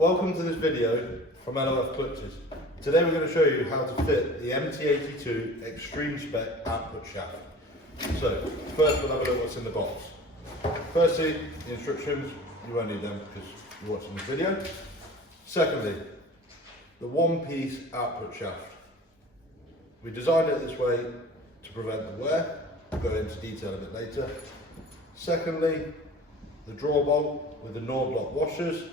welcome to this video from LOF Clutches. Today we're going to show you how to fit the MT82 Extreme Spec output shaft. So first we'll have a look what's in the box. Firstly, the instructions, you won't need them because you're watching this video. Secondly, the one-piece output shaft. We designed it this way to prevent the wear. We'll go into detail a bit later. Secondly, the draw bolt with the Nord-Lock washers.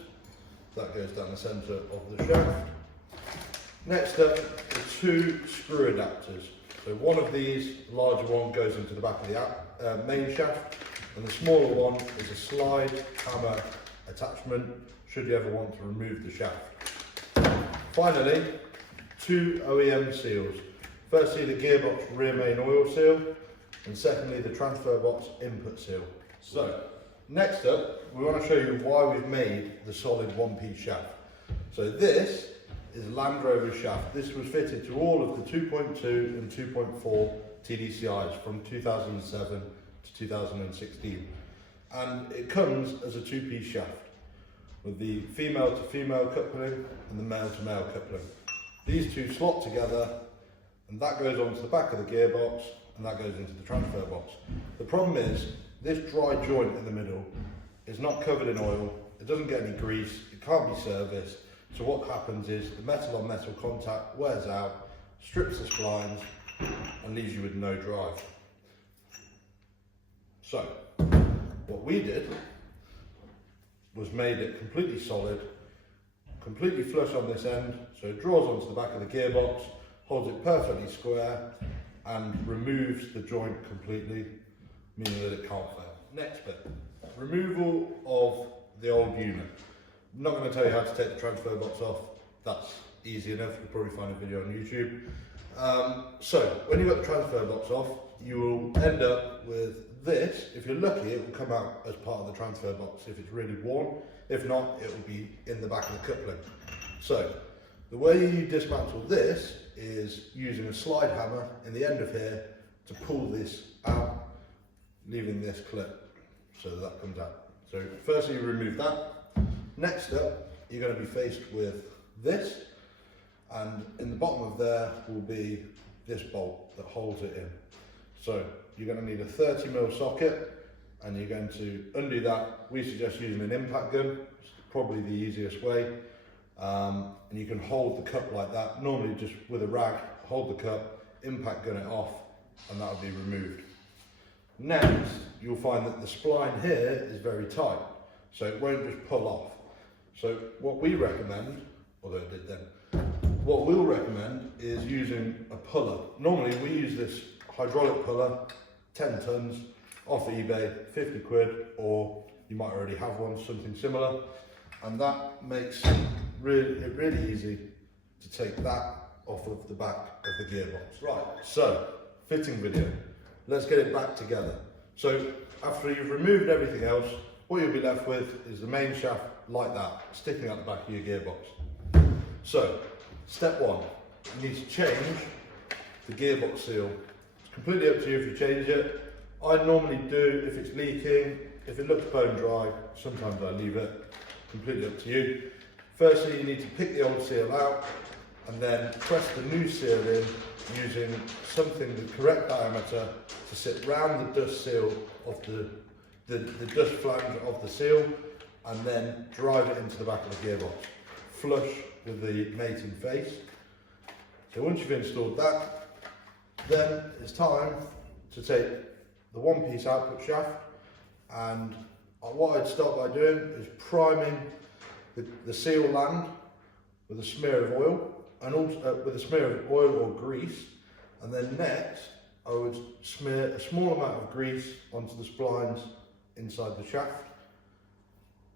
That goes down the centre of the shaft. Next up, the two screw adapters. So one of these, the larger one, goes into the back of the main shaft, and the smaller one is a slide hammer attachment should you ever want to remove the shaft. Finally, two OEM seals. Firstly, the gearbox rear main oil seal, and secondly, the transfer box input seal. So, next up, we want to show you why we've made the solid one-piece shaft. So this is Land Rover shaft. This was fitted to all of the 2.2 and 2.4 TDCIs from 2007 to 2016. And it comes as a two-piece shaft with the female to female coupling and the male to male coupling. These two slot together, and that goes onto the back of the gearbox, and that goes into the transfer box. The problem is, this dry joint in the middle is not covered in oil, it doesn't get any grease, it can't be serviced. So what happens is the metal on metal contact wears out, strips the splines, and leaves you with no drive. So, what we did was made it completely solid, completely flush on this end, so it draws onto the back of the gearbox, holds it perfectly square, and removes the joint completely, meaning that it can't fail. Next bit, removal of the old unit. I'm not going to tell you how to take the transfer box off, that's easy enough, you'll probably find a video on YouTube. So, when you've got the transfer box off, you will end up with this. If you're lucky, it will come out as part of the transfer box if it's really worn. If not, it will be in the back of the coupling. So, the way you dismantle this is using a slide hammer in the end of here to pull this out, leaving this clip so that comes out. So firstly you remove that. Next up you're going to be faced with this, and in the bottom of there will be this bolt that holds it in. So you're going to need a 30mm socket, and you're going to undo that. We suggest using an impact gun, it's probably the easiest way. And you can hold the cup like that, normally just with a rag, hold the cup, impact gun it off, and that will be removed. Next, you'll find that the spline here is very tight, so it won't just pull off. So what we recommend, although it did then, what we'll recommend is using a puller. Normally we use this hydraulic puller, 10 tons, off eBay, 50 quid, or you might already have one, something similar, and that makes it really easy to take that off of the back of the gearbox. Right, so fitting video. Let's get it back together. So after you've removed everything else, what you'll be left with is the main shaft like that, sticking out the back of your gearbox. So, step one, you need to change the gearbox seal. It's completely up to you if you change it. I normally do if it's leaking. If it looks bone dry, sometimes I leave it. Completely up to you. Firstly, you need to pick the old seal out and then press the new seal in using something the correct diameter to sit round the dust seal of the dust flange of the seal, and then drive it into the back of the gearbox, flush with the mating face. So once you've installed that, then it's time to take the one-piece output shaft, and what I'd start by doing is priming the seal land with a smear of oil, and also with a smear of oil or grease, and then next I would smear a small amount of grease onto the splines inside the shaft.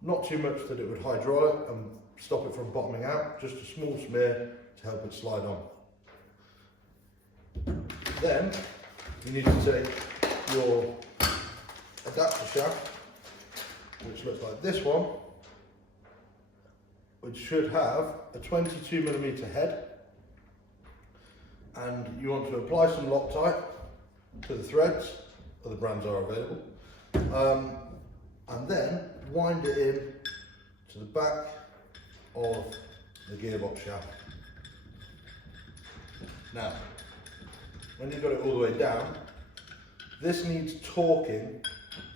Not too much that it would hydraulic and stop it from bottoming out, just a small smear to help it slide on. Then you need to take your adapter shaft, which looks like this one, which should have a 22mm head, and you want to apply some Loctite to the threads, other brands are available, and then wind it in to the back of the gearbox shaft. Now, when you've got it all the way down, this needs torquing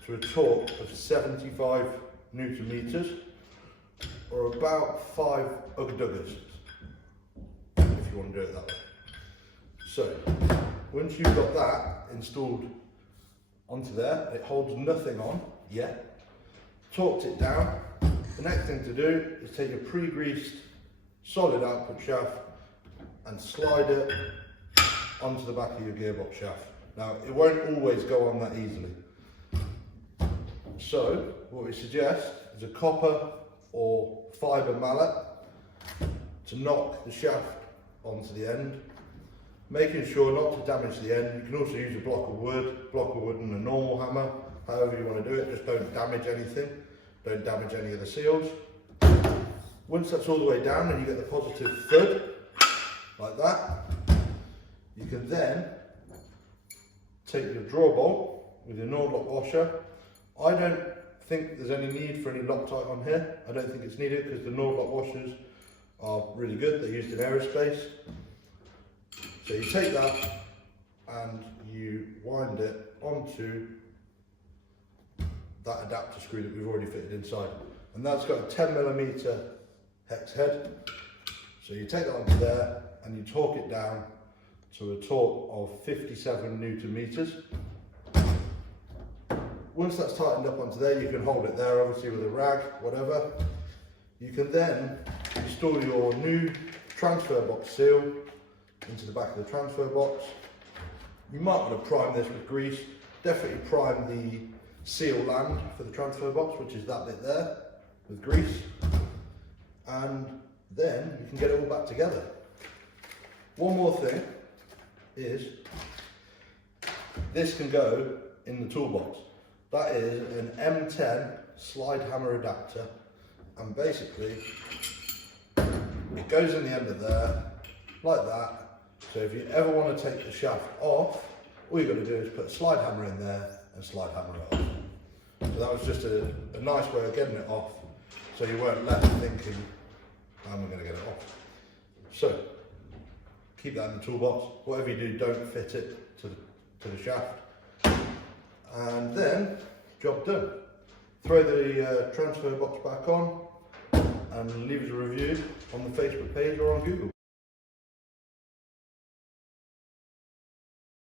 to a torque of 75 Newton meters, or about 5 Ugg-Duggers, if you want to do it that way. So, once you've got that installed onto there, it holds nothing on yet, torqued it down. The next thing to do is take your pre-greased solid output shaft and slide it onto the back of your gearbox shaft. Now, it won't always go on that easily. So, what we suggest is a copper or fibre mallet to knock the shaft onto the end, making sure not to damage the end. You can also use a block of wood and a normal hammer, however you want to do it, just don't damage anything, don't damage any of the seals. Once that's all the way down and you get the positive thud, like that, you can then take your draw bolt with your Nord-Lock washer. I don't think there's any need for any Loctite on here. I don't think it's needed because the Nord-Lock washers are really good. They're used in aerospace. So you take that and you wind it onto that adapter screw that we've already fitted inside. And that's got a 10mm hex head. So you take that onto there and you torque it down to a torque of 57 Newton meters. Once that's tightened up onto there, you can hold it there, obviously with a rag, whatever. You can then install your new transfer box seal into the back of the transfer box. You might want to prime this with grease. Definitely prime the seal land for the transfer box, which is that bit there, with grease. And then you can get it all back together. One more thing is, this can go in the toolbox. That is an M10 slide hammer adapter, and basically it goes in the end of there, like that. So if you ever want to take the shaft off, all you've got to do is put a slide hammer in there and slide hammer it off. So that was just a nice way of getting it off, so you weren't left thinking, how am I going to get it off? So keep that in the toolbox. Whatever you do, don't fit it to the shaft. And then, job done. Throw the transfer box back on and leave us a review on the Facebook page or on Google.